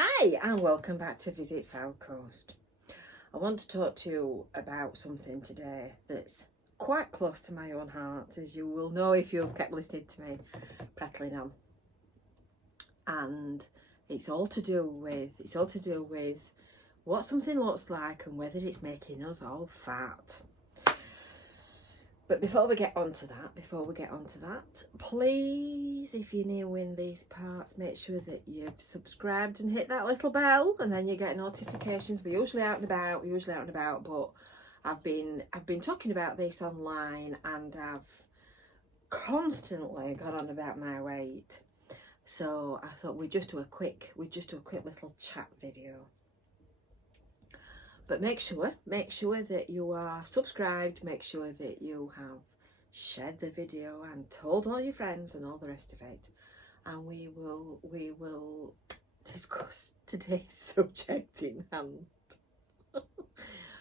Hi and welcome back to Visit Fylde Coast. I want to talk to you about something today that's quite close to my own heart, as you will know if you've kept listening to me prattling on. And it's all to do with what something looks like and whether it's making us all fat. But before we get onto that, please, if you're new in these parts, make sure that you've subscribed and hit that little bell, and then you get notifications. We're usually out and about, but I've been talking about this online, and I've constantly gone on about my weight. So I thought we'd just do a quick little chat video. But make sure that you are subscribed, make sure that you have shared the video and told all your friends and all the rest of it. And we will discuss today's subject in hand.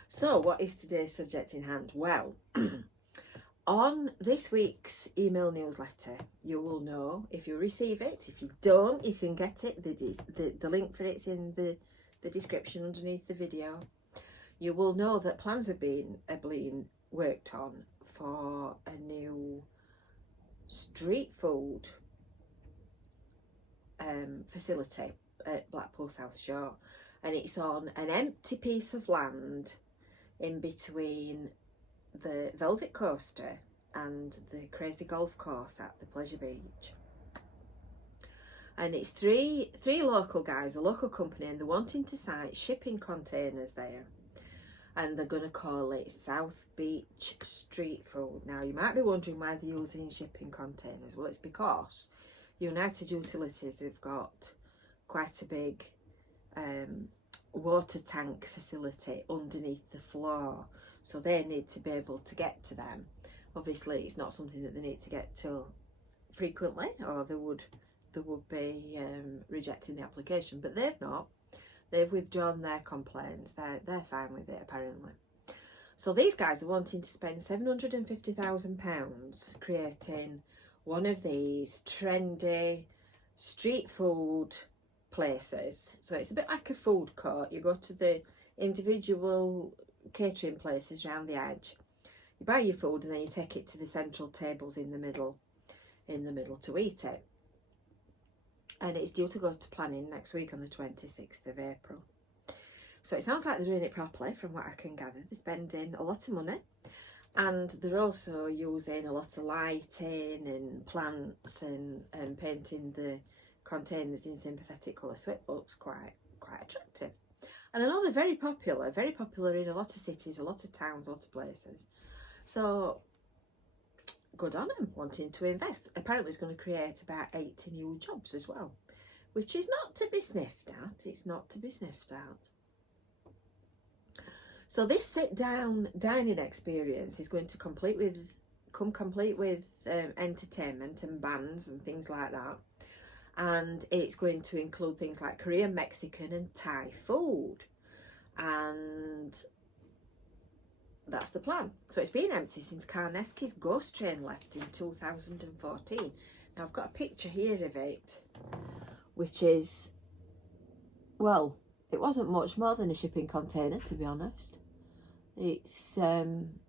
So what is today's subject in hand? Well, on this week's email newsletter, you will know if you receive it. If you don't, you can get it. The link for it's in the description underneath the video. You will know that plans have been worked on for a new street food facility at Blackpool South Shore, and it's on an empty piece of land in between the Velvet Coaster and the crazy golf course at the Pleasure Beach. And it's three local guys, a local company, and they're wanting to site shipping containers there. And they're going to call it Southbeach Streetfood. Now, you might be wondering why they're using shipping containers. Well, it's because United Utilities have got quite a big water tank facility underneath the floor. So they need to be able to get to them. Obviously, it's not something that they need to get to frequently, or they would be rejecting the application. But they've not. They've withdrawn their complaints. They're fine with it, apparently. So these guys are wanting to spend £750,000 creating one of these trendy street food places. So it's a bit like a food court. You go to the individual catering places around the edge. You buy your food and then you take it to the central tables in the middle to eat it. And it's due to go to planning next week on the 26th of April. So it sounds like they're doing it properly from what I can gather. They're spending a lot of money, and they're also using a lot of lighting and plants and painting the containers in sympathetic colours, so it looks quite attractive. And I know they're very popular in a lot of cities, a lot of towns, lots of places. So good on them, wanting to invest. Apparently it's going to create about 80 new jobs as well, which is not to be sniffed at. It's not to be sniffed at. So this sit-down dining experience is going to come complete with entertainment and bands and things like that. And it's going to include things like Korean, Mexican and Thai food. And that's the plan. So it's been empty since Carnesky's ghost train left in 2014. Now I've got a picture here of it, which is, well, it wasn't much more than a shipping container, to be honest. It's an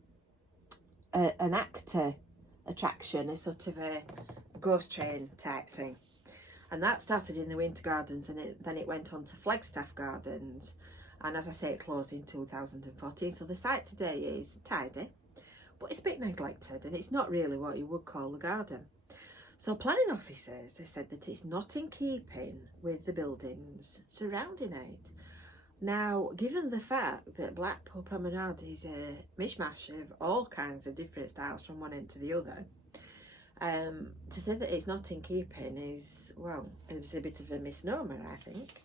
actor attraction, a sort of a ghost train type thing. And that started in the Winter Gardens, and then it went on to Flagstaff Gardens. And as I say, it closed in 2014. So the site today is tidy, but it's a bit neglected, and it's not really what you would call a garden. So planning officers have said that it's not in keeping with the buildings surrounding it. Now, given the fact that Blackpool Promenade is a mishmash of all kinds of different styles from one end to the other, to say that it's not in keeping is, well, it's a bit of a misnomer, I think.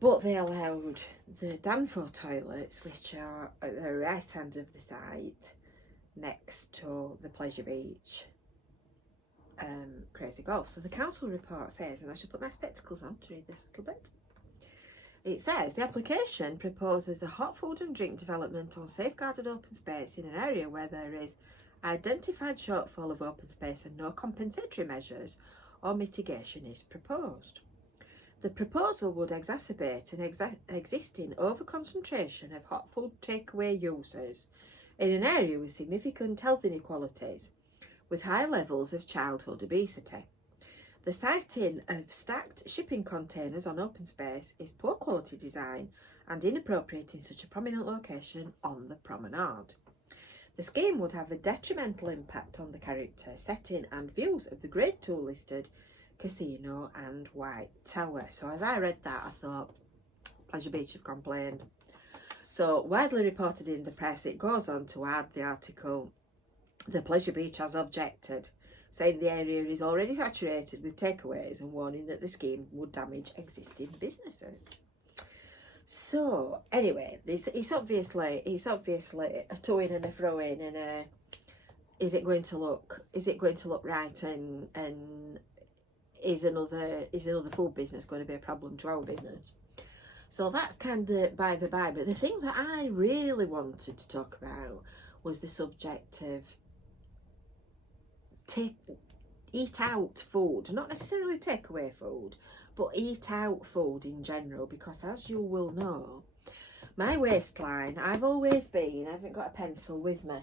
But they allowed the Danfo toilets, which are at the right hand of the site, next to the Pleasure Beach crazy golf. So the council report says, and I should put my spectacles on to read this a little bit. It says the application proposes a hot food and drink development on safeguarded open space in an area where there is identified shortfall of open space and no compensatory measures or mitigation is proposed. The proposal would exacerbate an existing overconcentration of hot food takeaway users in an area with significant health inequalities, with high levels of childhood obesity. The siting of stacked shipping containers on open space is poor quality design and inappropriate in such a prominent location on the promenade. The scheme would have a detrimental impact on the character, setting and views of the Grade 2 listed casino and White Tower. So as I read that, I thought, Pleasure Beach have complained. So widely reported in the press, it goes on to add the article, the Pleasure Beach has objected, saying the area is already saturated with takeaways and warning that the scheme would damage existing businesses. So anyway, it's obviously a toe in and a throw in, and is it going to look right, and is another food business going to be a problem to our business? So that's kind of by the by. But the thing that I really wanted to talk about was the subject of eat out food, not necessarily takeaway food, but eat out food in general, because as you will know, my waistline, I haven't got a pencil with me.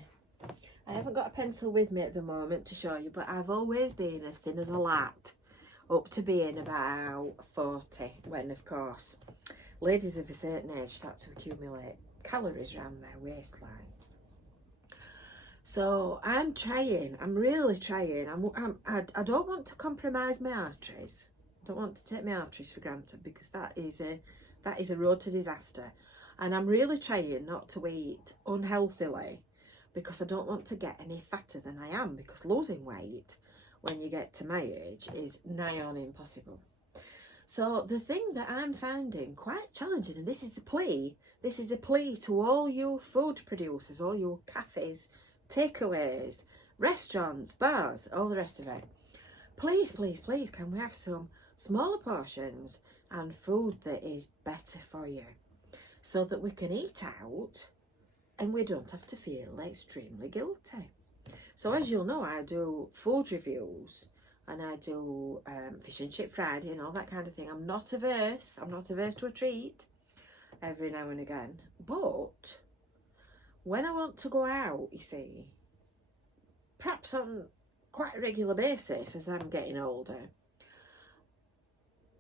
I haven't got a pencil with me at the moment to show you, but I've always been as thin as a lat, up to being about 40, when of course ladies of a certain age start to accumulate calories around their waistline. So I'm really trying. I don't want to compromise my arteries. I don't want to take my arteries for granted, because that is a road to disaster. And I'm really trying not to eat unhealthily, because I don't want to get any fatter than I am, because losing weight when you get to my age is nigh on impossible. So the thing that I'm finding quite challenging, and this is the plea to all you food producers, all you cafes, takeaways, restaurants, bars, all the rest of it. Please, please, please, can we have some smaller portions and food that is better for you, so that we can eat out and we don't have to feel extremely guilty. So as you'll know, I do food reviews, and I do Fish and Chip Friday and all that kind of thing. I'm not averse to a treat every now and again. But when I want to go out, you see, perhaps on quite a regular basis as I'm getting older,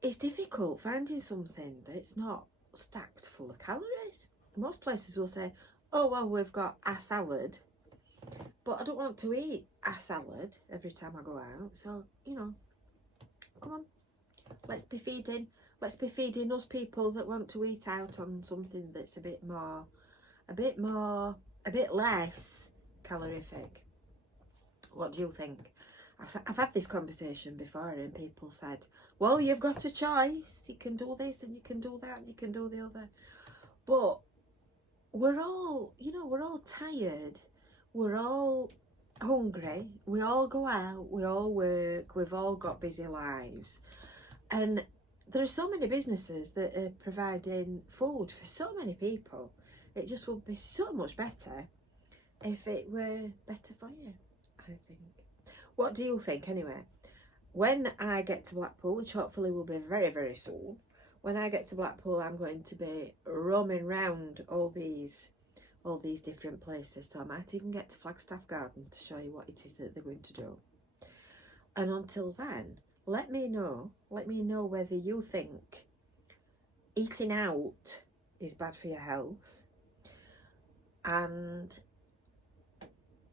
it's difficult finding something that's not stacked full of calories. Most places will say, oh, well, we've got a salad. But I don't want to eat a salad every time I go out. So, you know, come on, let's be feeding us people that want to eat out on something that's a bit less calorific. What do you think? I've had this conversation before, and people said, well, you've got a choice. You can do this and you can do that and you can do the other. But we're all tired. We're all hungry. We all go out. We all work. We've all got busy lives. And there are so many businesses that are providing food for so many people. It just would be so much better if it were better for you, I think. What do you think anyway? When I get to Blackpool, which hopefully will be very, very soon, when I get to Blackpool, I'm going to be roaming round all these different places. So I might even get to Flagstaff Gardens to show you what it is that they're going to do. And until then, let me know whether you think eating out is bad for your health, and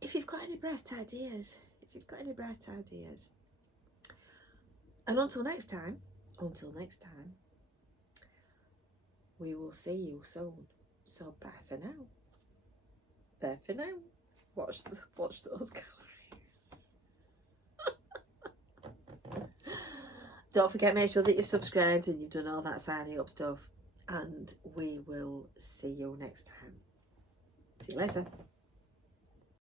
if you've got any bright ideas. And until next time, we will see you soon. So bye for now. Watch those calories. Don't forget, make sure that you've subscribed and you've done all that signing up stuff. And we will see you next time. See you later.